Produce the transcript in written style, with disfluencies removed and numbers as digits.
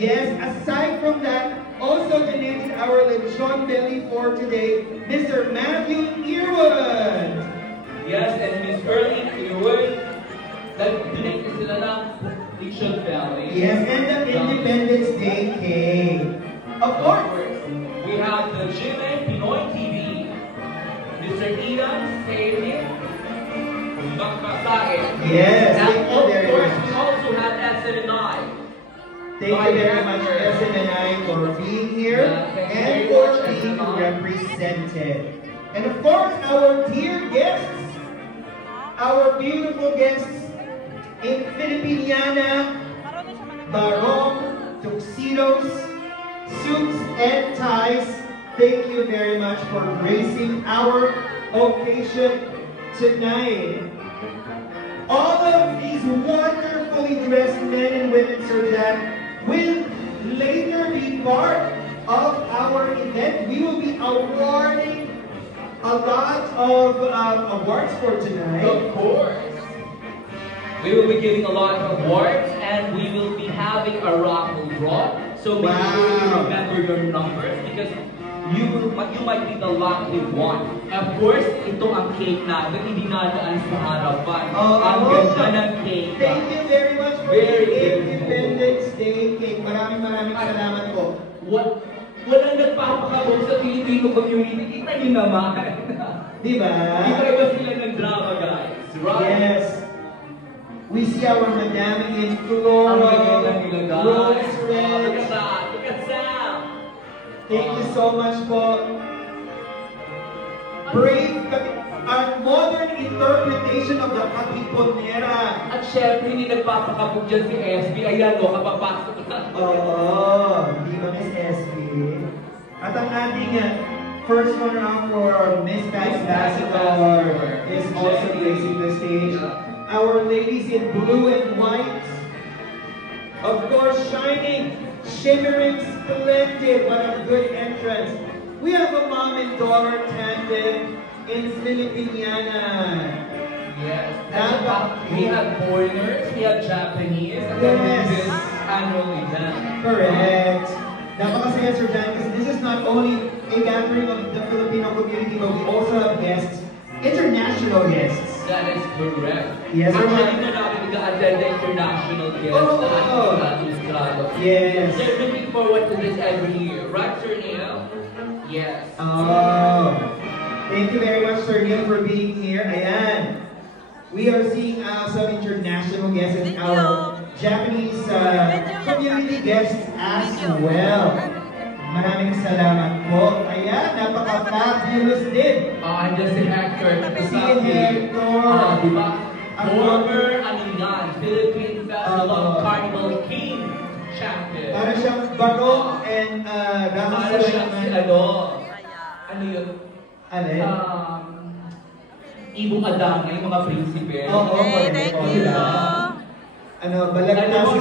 Yes, aside from that, also donated our lechon belly for today, Mr. Matthew Earwood. Yes, and Miss Early Earwood, nag-donate sila ng lechon belly. Yes, and the Independence Day cake. Of course, we have the GMA Pinoy TV, Mr. Ian Salim, yes, and of course, we also have SNNI. Thank you very much, SNNI, for being here and for being represented. And of course, our dear guests, our beautiful guests in Filipiniana, barong, tuxedos, suits, and ties. Thank you very much for gracing our occasion tonight. All of these wonderfully dressed men and women, Sir Jack, will later be part of our event. We will be awarding a lot of awards for tonight. Of course. We will be giving a lot of awards and we will be having a raffle draw. So make sure you remember your numbers because you might be the lucky one. Of course, ito ang cake natin, hindi nadaan sa harapan. Ang ganda ng cake. Thank you very much for the Independence Day cake. Maraming salamat po. Walang nagpapakabog sa Filipino community. Kita niyo naman. Diba? Iba-iba sila ng drama, guys. Right? Yes. We see our Madame in floral, rose red. Look at Sam. Thank you so much po. Brave, our modern interpretation of the Katiponera. At syempre, hindi nagpapakabog dyan si SB. Ayan o, kapapasok na. Oo, di ba Miss SB? At ang ating first runner-up for Miss Ambassador is also gracing the stage. Our ladies in blue and white, of course, shining, shimmering, splendid. What a good entrance. We have a mom and daughter tandem in Filipiniana. Yes. We have foreigners, we have Japanese, and then this annual event. Correct. Napakasaya, Sir Dan, because this is not only a gathering of the Filipino community, but we also have guests, international guests. That is correct. Yes, actually, na namin nag-attend the international guests. Yes. They're looking forward to this every year. Right, Sir Neil? Yes. Oh. Thank you very much, Sir Neil, for being here. Ayan. We are seeing some international guests and our Japanese community guests as well. Maraming salamat po. Ayan, napaka-fabulous din. Andiyan si Hector. Si Hector. Diba? Former, Philippine Festival of Carnival King champion. Para siyang barong and para siyang si ano yun? Alin? Ibong Adang, yung mga prinsipe. Oo, thank you. Ano, balag na si